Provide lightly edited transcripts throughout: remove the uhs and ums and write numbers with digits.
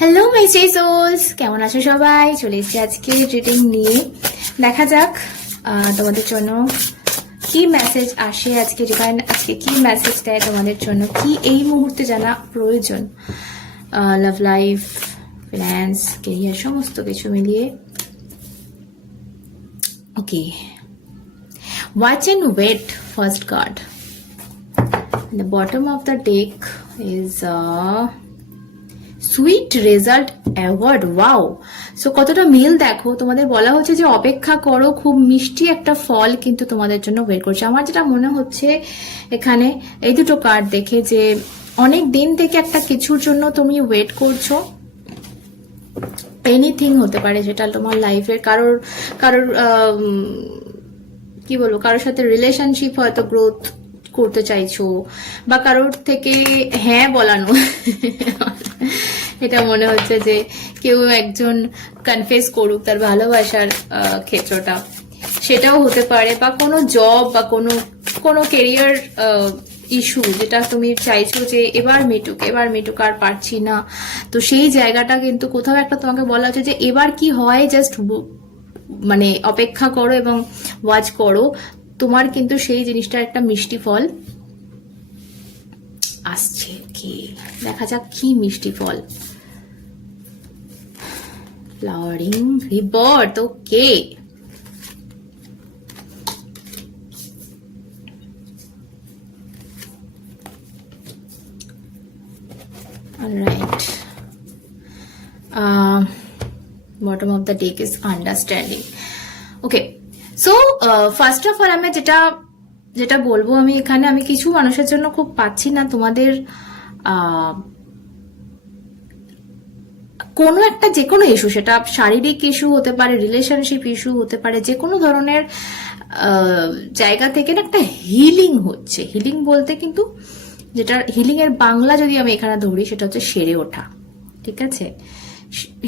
Hello my sols, কেমন আছো সবাই? চলে এসেছি আজকে রিডিং নিয়ে। দেখা যাক তোমাদের জন্য কি মেসেজ আসে আজকে। ডিভাইন আজকে কি মেসেজ দেয় তোমাদের জন্য, কি এই মুহূর্তে জানা প্রয়োজন। লাভ লাইফ, ফিন্যান্স, কেরিয়ার, সমস্ত কিছু মিলিয়ে। Okay, watch and wait, first card. The bottom of the deck is sweet result award. Wow! So কতটা মিল দেখো, তোমাদের বলা হচ্ছে যে অপেক্ষা করো, খুব মিষ্টি একটা ফল কিন্তু তোমাদের জন্য ওয়েট করছে। আমার যেটা মনে হচ্ছে এখানে এই দুটো কার্ড দেখে যে অনেক দিন থেকে একটা কিছুর জন্য তুমি ওয়েট করছো। এনিথিং হতে পারে যেটা তোমার লাইফের কারোর কারোর কি বলবো, কারোর সাথে রিলেশনশিপ হয়তো গ্রোথ করতে চাইছো, বা কারোর থেকে হ্যাঁ বলানো এটা মনে হচ্ছে যে কেউ একজন কনফেস করুক তার ভালোবাসার ক্ষেত্রটা, সেটাও হতে পারে। বা কোনো জব বা কোনো কেরিয়ার ইস্যু যেটা তুমি চাইছো যে এবার মিটুক আর পারছি না, তো সেই জায়গাটা কিন্তু কোথাও একটা তোমাকে বলা হচ্ছে যে এবার কি হয়, জাস্ট মানে অপেক্ষা করো এবং ওয়াচ করো। তোমার কিন্তু সেই জিনিসটার একটা মিষ্টি ফল আসছে। কি দেখা যাক কি মিষ্টি ফল। Flowering, rebirth. Okay, alright. Bottom of the deck is understanding. Okay, so first of all আমি যেটা বলবো, আমি এখানে আমি কিছু মানুষের জন্য খুব পাচ্ছি না তোমাদের কোনো একটা যে কোনো ইস্যু, সেটা শারীরিক ইস্যু হতে পারে, রিলেশনশিপ ইস্যু হতে পারে, যে কোনো ধরনের জায়গা থেকে না একটা হিলিং হচ্ছে। হিলিং বলতে কিন্তু যেটা হিলিং এর বাংলা যদি আমি এখানে ধরি সেটা হচ্ছে সেরে ওঠা। ঠিক আছে,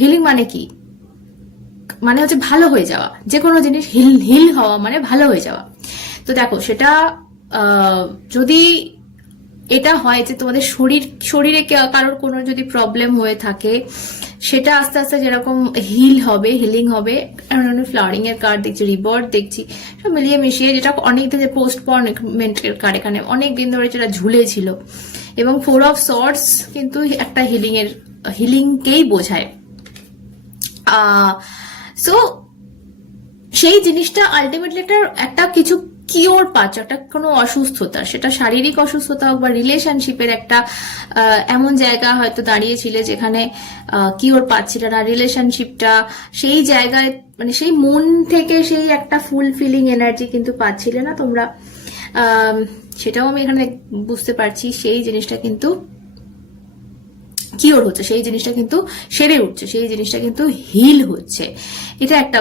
হিলিং মানে কি? মানে হচ্ছে ভালো হয়ে যাওয়া। যে কোনো জিনিস হিল হওয়া মানে ভালো হয়ে যাওয়া। তো দেখো, সেটা যদি এটা হয় যে তোমাদের শরীরে কারোর কোনো যদি প্রবলেম হয়ে থাকে, সেটা আস্তে আস্তে যেরকম হিলিং হবে। ফ্লাওয়ারিং এর কার্ড দেখছি, রিবার্থ দেখছি, সব মিলিয়ে মিশিয়ে, যেটা অনেক দিন পোস্টপনমেন্টের কার্ড, এখানে অনেক দিন ধরে যেটা ঝুলে ছিল। এবং 4 অফ সর্টস কিন্তু একটা হিলিংকেই বোঝায়। সো সেই জিনিসটা আলটিমেটলি একটা কিছু কিওর পাচ্ছ, একটা কোনো অসুস্থতা, সেটা শারীরিক অসুস্থতা হোক বা রিলেশনশিপের একটা এমন জায়গা হয়তো দাঁড়িয়েছিলে যেখানে কিওর পাচ্ছিলে না রিলেশনশিপটা, সেই জায়গায় মানে সেই মন থেকে সেই একটা ফুলফিলিং এনার্জি কিন্তু পাচ্ছিলে না তোমরা। সেটাও আমি এখানে বুঝতে পারছি। সেই জিনিসটা কিন্তু কিওর হচ্ছে, সেই জিনিসটা কিন্তু সেরে উঠছে, সেই জিনিসটা কিন্তু হিল হচ্ছে। এটা একটা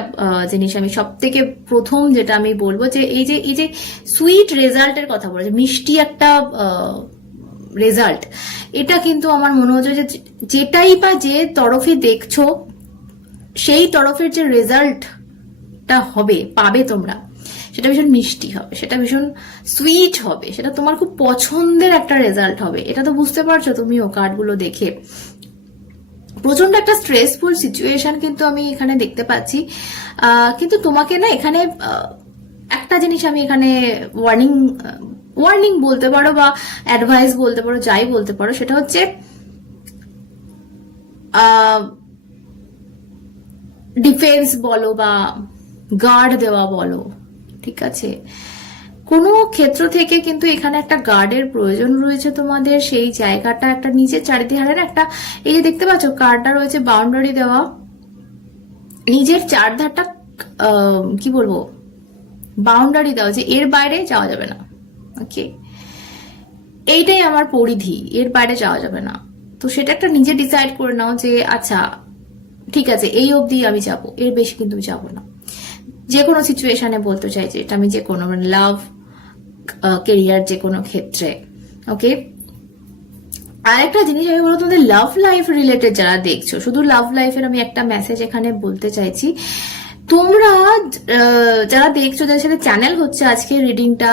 জিনিস আমি সব থেকে প্রথম যেটা আমি বলবো, যে এই যে সুইট রেজাল্টের কথা বলে, মিষ্টি একটা রেজাল্ট, এটা কিন্তু আমার মনে হচ্ছে যে যেটাই বা যে তরফে দেখছো, সেই তরফের যে রেজাল্টটা পাবে তোমরা, সেটা ভীষণ মিষ্টি হবে, সেটা ভীষণ সুইট হবে, সেটা তোমার খুব পছন্দের একটা রেজাল্ট হবে। এটা তো বুঝতে পারছো তুমিও কার্ডগুলো দেখে। প্রচন্ড একটা স্ট্রেসফুল সিচুয়েশন কিন্তু আমি এখানে দেখতে পাচ্ছি, কিন্তু তোমাকে না এখানে একটা জিনিস আমি এখানে ওয়ার্নিং বলতে পারো বা অ্যাডভাইস বলতে পারো, যাই বলতে পারো, সেটা হচ্ছে ডিফেন্স বলো বা গার্ড দেওয়া বলো, ঠিক আছে, কোনো ক্ষেত্র থেকে কিন্তু এখানে একটা গার্ডের প্রয়োজন রয়েছে তোমাদের। সেই জায়গাটা একটা নিজের চারিদিকে একটা, এই যে দেখতে পাচ্ছ কার্ডটা রয়েছে বাউন্ডারি দেওয়া, নিজের চারধারটা কি বলবো, বাউন্ডারি দেওয়া, যে এর বাইরে যাওয়া যাবে না। ওকে, এইটাই আমার পরিধি, এর বাইরে যাওয়া যাবে না। তো সেটা একটা নিজে ডিসাইড করে নাও যে আচ্ছা ঠিক আছে, এই অবধি আমি যাবো, এর বেশি কিন্তু যাবো না। যে কোনো সিচুয়েশনে বলতে চাই যে এটা আমি যে কোনো মানে লাভ, কেরিয়ার, যে কোনো ক্ষেত্রে। ওকে, আরেকটা জিনিস আমি বলবো, তোমাদের লাভ লাইফ রিলেটেড যারা দেখছো, শুধু লাভ লাইফের আমি একটা মেসেজ এখানে বলতে চাইছি। তোমরা যারা দেখছো, যাদের সাথে চ্যানেল হচ্ছে আজকে রিডিংটা,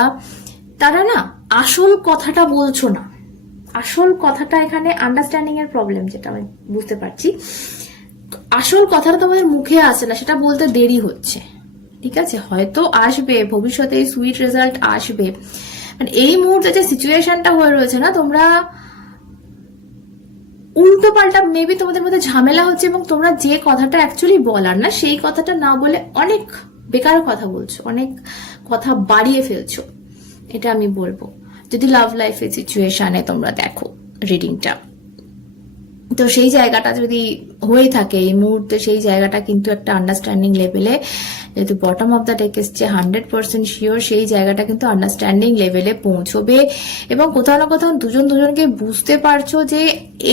তারা না আসল কথাটা বলছো না, আসল কথাটা এখানে আন্ডারস্ট্যান্ডিং এর প্রবলেম, যেটা আমি বুঝতে পারছি। আসল কথাটা তোমাদের মুখে আসে না, সেটা বলতে দেরি হচ্ছে, ঠিক আছে? হয়তো আসবে ভবিষ্যতে, সুইট রেজাল্ট আসবে। মানে এই মুহূর্তে যে সিচুয়েশনটা হয়ে রয়েছে না, তোমরা উল্টো পাল্টা মেবি তোমাদের মধ্যে ঝামেলা হচ্ছে, এবং তোমরা যে কথাটা অ্যাকচুয়ালি বলার না সেই কথাটা না বলে অনেক বেকার কথা বলছো, অনেক কথা বাড়িয়ে ফেলছো, এটা আমি বলবো। যদি লাভ লাইফের সিচুয়েশনে তোমরা দেখো রিডিংটা, তো সেই জায়গাটা যদি হয়ে থাকে এই মুহূর্তে, সেই জায়গাটা কিন্তু একটা আন্ডারস্ট্যান্ডিং লেভেলে, যেহেতু বটম অফ দ্য ডেক এসছে 100% শিওর, সেই জায়গাটা কিন্তু আন্ডারস্ট্যান্ডিং লেভেলে পৌঁছবে। এবং কোথাও না কোথাও দুজন দুজনকে বুঝতে পারছো যে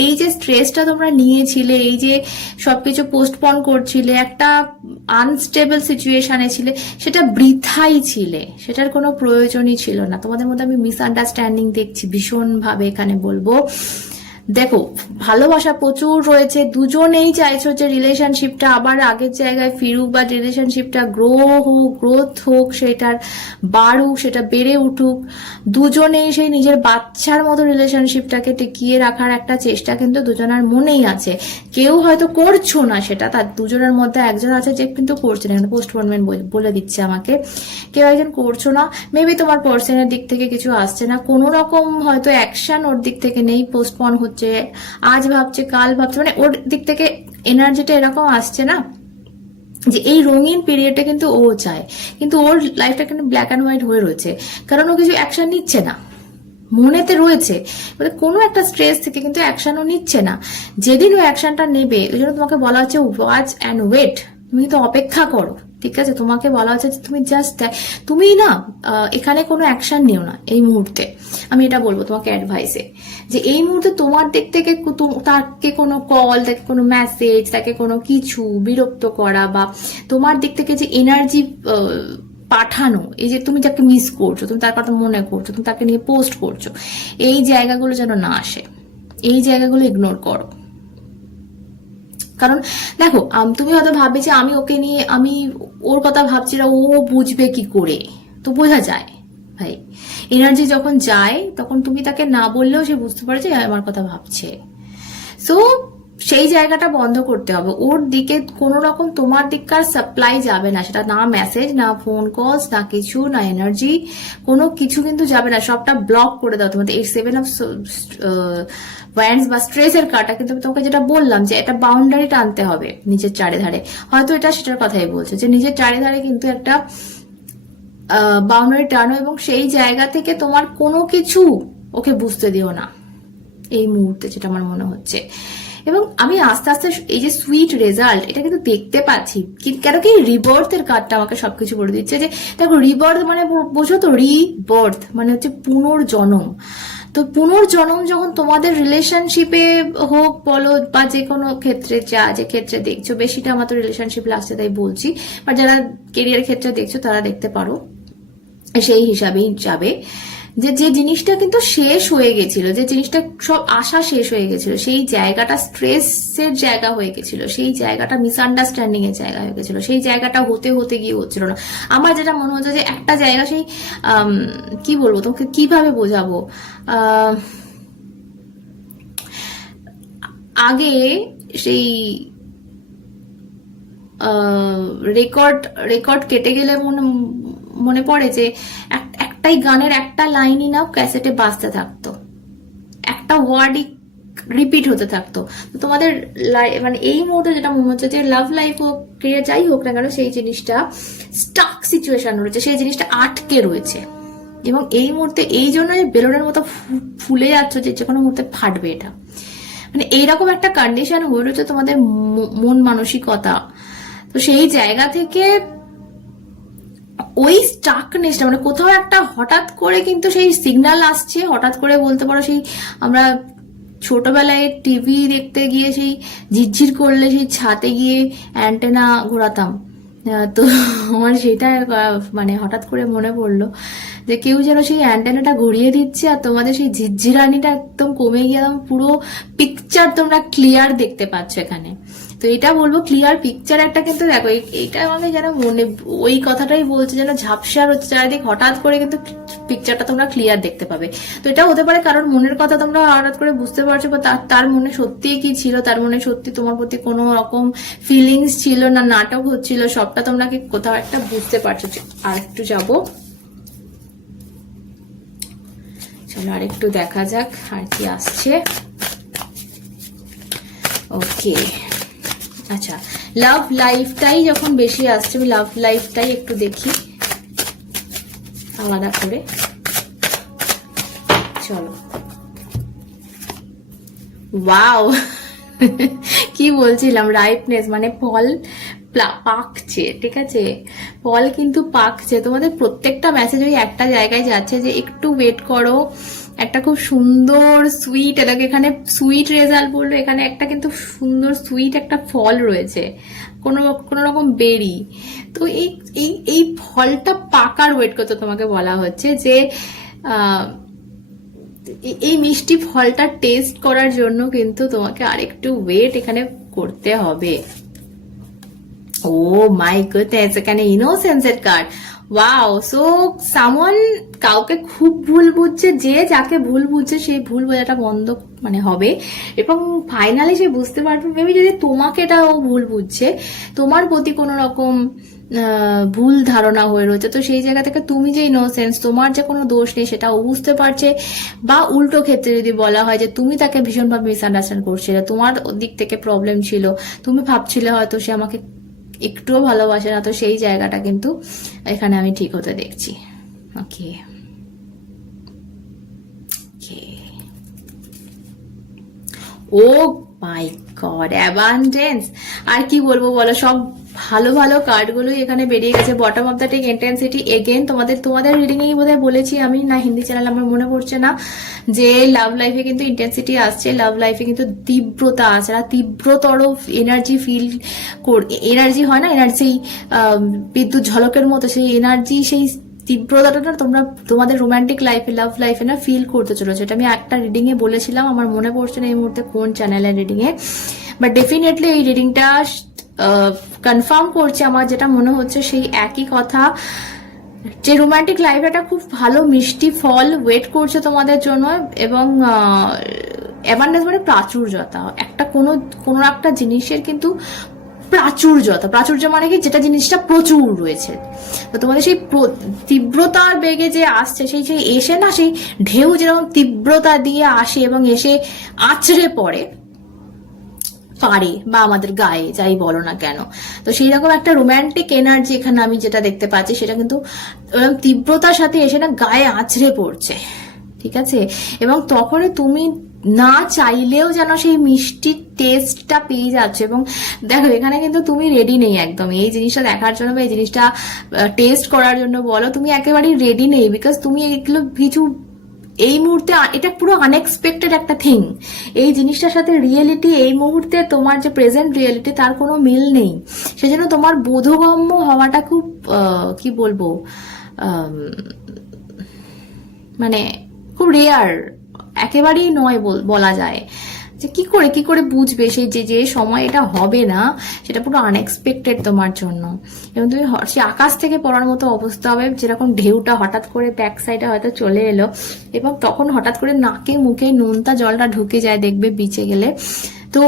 এই যে স্ট্রেসটা তোমরা নিয়েছিলে, এই যে সবকিছু পোস্টপন করছিলে, একটা আনস্টেবল সিচুয়েশনে ছিলে, সেটা বৃথাই ছিলে, সেটার কোনো প্রয়োজনই ছিল না। তোমাদের মধ্যে আমি মিসআন্ডারস্ট্যান্ডিং দেখছি ভীষণভাবে এখানে বলবো। দেখো, ভালোবাসা প্রচুর রয়েছে, দুজনেই চাইছো যে রিলেশনশিপটা আবার আগের জায়গায় ফিরুক, বা রিলেশনশিপটা গ্রোথ হোক, সেটার বাড়ুক, সেটা বেড়ে উঠুক। দুজনেই সেই নিজের বাচ্চার মতো রিলেশনশিপটাকে টিকিয়ে রাখার একটা চেষ্টা কিন্তু দুজনের মনেই আছে। কেউ হয়তো করছো না সেটা, তার দুজনের মধ্যে একজন আছে যে কিন্তু করছে না, পোস্টপোনমেন্ট বলে দিচ্ছে আমাকে, কেউ একজন করছো না। মেবি তোমার পার্সনের দিক থেকে কিছু আসছে না, কোনো রকম হয়তো অ্যাকশন ওর দিক থেকে নেই, পোস্টপন হচ্ছে, আজ ভাবছে কাল ভাবছে, মানে ওর দিক থেকে এনার্জিটা এরকম আসছে না যে এই রঙিন পিরিয়ডটা কিন্তু ও চায়, কিন্তু ওর লাইফটা কিন্তু ব্ল্যাক অ্যান্ড হোয়াইট হয়ে রয়েছে, কারণ ও কিছু অ্যাকশন নিচ্ছে না, মনেতে রয়েছে মানে কোনো একটা স্ট্রেস থেকে, কিন্তু অ্যাকশনও নিচ্ছে না। যেদিন ও অ্যাকশনটা নেবে, ওই জন্য তোমাকে বলা হচ্ছে ওয়াচ অ্যান্ড ওয়েট, তুমি তো অপেক্ষা করো, ঠিক আছে? তোমাকে বলা হচ্ছে যে তুমি জাস্ট, তুমি না এখানে কোনো অ্যাকশন নিও না এই মুহূর্তে। আমি এটা বলবো তোমাকে অ্যাডভাইসে, যে এই মুহূর্তে তোমার দিক থেকে তাকে কোনো কল, তাকে কোনো মেসেজ, তাকে কোনো কিছু বিরক্ত করা, বা তোমার দিক থেকে যে এনার্জি পাঠানো, এই যে তুমি যাকে মিস করছো, তুমি তার কথা মনে করছো, তুমি তাকে নিয়ে পোস্ট করছো, এই জায়গাগুলো যেন না আসে, এই জায়গাগুলো ইগনোর করো। কারণ দেখো, তুমি হয়তো ভাববে যে আমি ওকে নিয়ে, আমি ওর কথা ভাবছি না, ও বুঝবে কি করে, তো বোঝা যায় ভাই, এনার্জি যখন যায় তখন তুমি তাকে না বললেও সে বুঝতে পারে যে আমার কথা ভাবছে। সো সেই জায়গাটা বন্ধ করতে হবে, ওর দিকে কোনো রকম তোমার দিককার সাপ্লাই যাবে না, সেটা না মেসেজ, না ফোন কলস, না কিছু, না এনার্জি, কোনো কিছু কিন্তু যাবে না, সবটা ব্লক করে দাও। তোমাদের এই 7 অফ ওয়ান্ডস বা স্ট্রেসের কার্ডটা কিন্তু তোমাকে যেটা বললাম, যে একটা বাউন্ডারি টানতে হবে নিজের চারিধারে, হয়তো এটা সেটার কথাই বলছে, যে নিজের চারিধারে কিন্তু একটা বাউন্ডারি টানো, এবং সেই জায়গা থেকে তোমার কোনো কিছু ওকে বুঝতে দিও না এই মুহূর্তে, যেটা আমার মনে হচ্ছে। এবং আমি আস্তে আস্তে এই যে সুইট রেজাল্ট, এটা কিন্তু দেখতে পাচ্ছি, কেন কি রিবার্থের কার্ডটা আমাকে সবকিছু বলে দিচ্ছে। যে দেখো, রিবার্থ মানে বোঝো তো, রিবার্থ মানে হচ্ছে পুনর্জন্ম। তো পুনর্জন্ম যখন তোমাদের রিলেশনশিপে হোক বলো, বা যে কোনো ক্ষেত্রে, যে ক্ষেত্রে দেখছো, বেশিটা আমার তো রিলেশনশিপ লাস্টে তাই বলছি, বা যারা কেরিয়ার ক্ষেত্রে দেখছো তারা দেখতে পারো, সেই হিসাবেই যাবে। যে জিনিসটা কিন্তু শেষ হয়ে গেছিল, যে জিনিসটা সব আশা শেষ হয়ে গেছিল, সেই জায়গাটা স্ট্রেসের জায়গা হয়ে গেছিল, সেই জায়গাটা মিসআন্ডারস্ট্যান্ডিং এর জায়গা হয়ে গেছিল, সেই জায়গাটা হতে হতে গিয়ে হচ্ছিল না। আমার যেটা মনে হচ্ছে যে একটা জায়গা, সেই কি বলবো তোমাকে, কিভাবে বোঝাবো, আগে সেই রেকর্ড কেটে গেলে মনে পড়ে যে একটাই গানের একটা লাইনই না ক্যাসেটে বাজতে থাকতো, একটা ওয়ার্ডই রিপিট হতে থাকতো। তো তোমাদের মানে এই মুহূর্তে যেটা মনে হচ্ছে, যে লাভ লাইফ হোক, ক্রিয়া যাই হোক না কেন, সেই জিনিসটা স্টাক সিচুয়েশন রয়েছে, সেই জিনিসটা আটকে রয়েছে, এবং এই মুহূর্তে এই জন্য বেলুনের মতো ফুলে যাচ্ছ, যে কোনো মুহূর্তে ফাটবে এটা, মানে এইরকম একটা কন্ডিশন হয়ে রয়েছে তোমাদের মন মানসিকতা। তো সেই জায়গা থেকে ওই স্টাকনেসটা, মানে কোথাও একটা হঠাৎ করে কিন্তু সেই সিগন্যাল আসছে, হঠাৎ করে বলতে পারো, সেই আমরা ছোটবেলায় টিভি দেখতে গিয়ে সেই ঝিরঝির করলে সেই ছাতে গিয়ে অ্যান্টেনা ঘোরাতাম, তো আমার সেটা মানে হঠাৎ করে মনে পড়লো, যে কেউ যেন সেই অ্যান্টেনাটা ঘুরিয়ে দিচ্ছে, আর তোমাদের সেই ঝিরঝিরানিটা একদম কমে গিয়ে একদম পুরো পিকচার তোমরা ক্লিয়ার দেখতে পাচ্ছ এখানে। তো এটা বলবো ক্লিয়ার পিকচার একটা কিন্তু দেখো এইটা আমাকে যেন মনে ওই কথাটাই বলছে যেন ঝাপসার হচ্ছে চারিদিক, হঠাৎ করে কিন্তু পিকচারটা তোমরা ক্লিয়ার দেখতে পাবে। তো এটা হতে পারে কারোর মনের কথা তোমরা হঠাৎ করে বুঝতে পারছো, বা তার মনে সত্যিই কি ছিল, তার মনে সত্যি তোমার প্রতি কোনো রকম ফিলিংস ছিল না নাটক হচ্ছিল, সবটা তোমরা কি কোথাও একটা বুঝতে পারছো। আর একটু যাবো, চলো আর একটু দেখা যাক আর কি আসছে। ওকে, আচ্ছা লাভ লাইফটাই যখন বেশি আসছে, আমি লাভ লাইফটাই একটু দেখি আলাদা করে। চলো, ওয়াও কি বলছিলাম, রাইপনেস মানে ফল পাকছে, ঠিক আছে, ফল কিন্তু পাকছে। তোমাদের প্রত্যেকটা মেসেজ ওই একটা জায়গায় যাচ্ছে যে একটু ওয়েট করো, একটা খুব সুন্দর সুইট, এটাকে এখানে সুইট রেজাল্ট বললো, এখানে একটা কিন্তু সুন্দর সুইট একটা ফল রয়েছে, কোনো রকম বেরি। তো এই এই এই ফলটা পাকার ওয়েট করতে তোমাকে বলা হচ্ছে যে এই মিষ্টি ফলটা টেস্ট করার জন্য কিন্তু তোমাকে আরেকটু ওয়েট এখানে করতে হবে। ও মাই গুডনেস, এখানে ইনোসেন্সের কার্ড। ওয়াও, সো সামওয়ান কাউকে খুব ভুল বুঝছে, যে যাকে ভুল বুঝছে সেই ভুল বোঝাটা বন্ধ মানে হবে, এবং ফাইনালি সে বুঝতে পারবে মেবি যদি তোমাকে এটা ও ভুল বুঝছে, তোমার প্রতি কোনো রকম ভুল ধারণা হয়ে রয়েছে, তো সেই জায়গা থেকে তুমি যে ইনোসেন্স, তোমার যে কোনো দোষ নেই সেটা ও বুঝতে পারছে। বা উল্টো ক্ষেত্রে যদি বলা হয় যে তুমি তাকে ভীষণভাবে মিসআন্ডারস্ট্যান্ড করছিলে, তোমার দিক থেকে প্রবলেম ছিল, তুমি ভাবছিলে হয়তো সে আমাকে একটুও ভালোবাসে না, তো সেই জায়গাটা কিন্তু এখানে আমি ঠিক হতে দেখছি। ওকে, ও মাই গড, অ্যাবান্ডেন্স। আর কি বলবো বলো, সব ভালো ভালো কার্ডগুলোই এখানে বেরিয়ে গেছে। Bottom of the deck, intensity. Again তোমাদের রিডিং এই বোধহয় বলেছি আমি, না হিন্দি চ্যানেল আমার মনে পড়ছে না, যে লাভ লাইফে কিন্তু ইন্টেন্সিটি আসছে, লাভ লাইফে কিন্তু তীব্রতা আছে, আর তীব্রতর এনার্জি ফিল এনার্জি হয় না, এনার্জি বিদ্যুৎ ঝলকের মতো সেই এনার্জি, সেই তীব্রতাটা তোমরা তোমাদের রোমান্টিক লাইফে, লাভ লাইফে না ফিল করতে চলেছো। এটা আমি একটা রিডিং এ বলেছিলাম, আমার মনে পড়ছে না এই মুহূর্তে কোন চ্যানেলের রিডিং এ, বাট ডেফিনেটলি এই রিডিংটা কনফার্ম করছে আমার যেটা মনে হচ্ছে সেই একই কথা, যে রোমান্টিক লাইফে একটা খুব ভালো মিষ্টি ফল ওয়েট করছে তোমাদের জন্য। এবং অ্যাবান্ডেন্স মানে প্রাচুর্যতা, একটা কোনো একটা জিনিসের কিন্তু প্রাচুর্য মানে কি, যেটা জিনিসটা প্রচুর রয়েছে। তো তোমাদের সেই তীব্রতার বেগে যে আসছে, সেই এসে না, সেই ঢেউ যেরকম তীব্রতা দিয়ে আসে এবং এসে আছড়ে পড়ে পারে বা আমাদের গায়ে, যাই বলো না কেন, তো সেই রকম একটা রোম্যান্টিক এনার্জি এখানে আমি যেটা দেখতে পাচ্ছি, সেটা কিন্তু তীব্রতার সাথে এসে না গায়ে আছড়ে পড়ছে, ঠিক আছে। এবং তখনই তুমি না চাইলেও যেন সেই মিষ্টি টেস্টটা পেয়ে যাচ্ছে। এবং দেখো এখানে কিন্তু তুমি রেডি নেই একদম এই জিনিসটা দেখার জন্য বা এই জিনিসটা টেস্ট করার জন্য বলো, তুমি একেবারেই রেডি নেই, বিকজ তুমি এগুলো কিছু এই মুহূর্তে, এটা পুরো আনএক্সপেক্টেড একটা থিং, এই জিনিসটার সাথে রিয়েলিটি এই মুহূর্তে তোমার যে প্রেজেন্ট রিয়েলিটি তার কোনো মিল নেই, সেজন্য তোমার বোধগম্য হওয়াটা খুব কি বলবো মানে খুব রেয়ার, একেবারেই নয় বলা যায়। যে কি করে বুঝবে সেই যে সময় এটা হবে না, সেটা পুরো আনএক্সপেক্টেড তোমার জন্য। এবং তুমি সে আকাশ থেকে পড়ার মতো অবস্থা হবে, যেরকম ঢেউটা হঠাৎ করে ব্যাক সাইডে হয়তো চলে এলো, এবং তখন হঠাৎ করে নাকে মুখে নোনতা জলটা ঢুকে যায় দেখবে বিচে গেলে। তো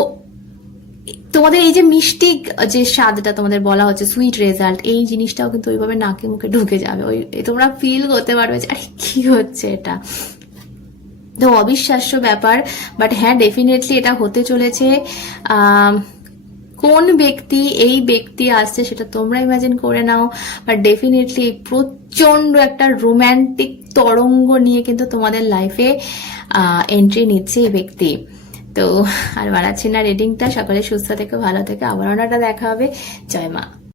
তোমাদের এই যে মিষ্টি যে স্বাদটা তোমাদের বলা হচ্ছে সুইট রেজাল্ট, এই জিনিসটাও কিন্তু ওইভাবে নাকে মুখে ঢুকে যাবে, ওই তোমরা ফিল করতে পারবে যে আরে কি হচ্ছে এটা। তো অবিশ্বাস্য ব্যাপার, বাট হ্যাঁ ডেফিনেটলি এটা হতে চলেছে। কোন ব্যক্তি এই ব্যক্তি আসছে সেটা তোমরা ইমাজিন করে নাও, বাট ডেফিনেটলি প্রচন্ড একটা রোম্যান্টিক তরঙ্গ নিয়ে কিন্তু তোমাদের লাইফে এন্ট্রি নিচ্ছে এই ব্যক্তি। তো আর বাড়াচ্ছি না রিডিংটা, সকলে সুস্থ থেকে ভালো থেকে আবার ওনাটা দেখা হবে। জয় মা।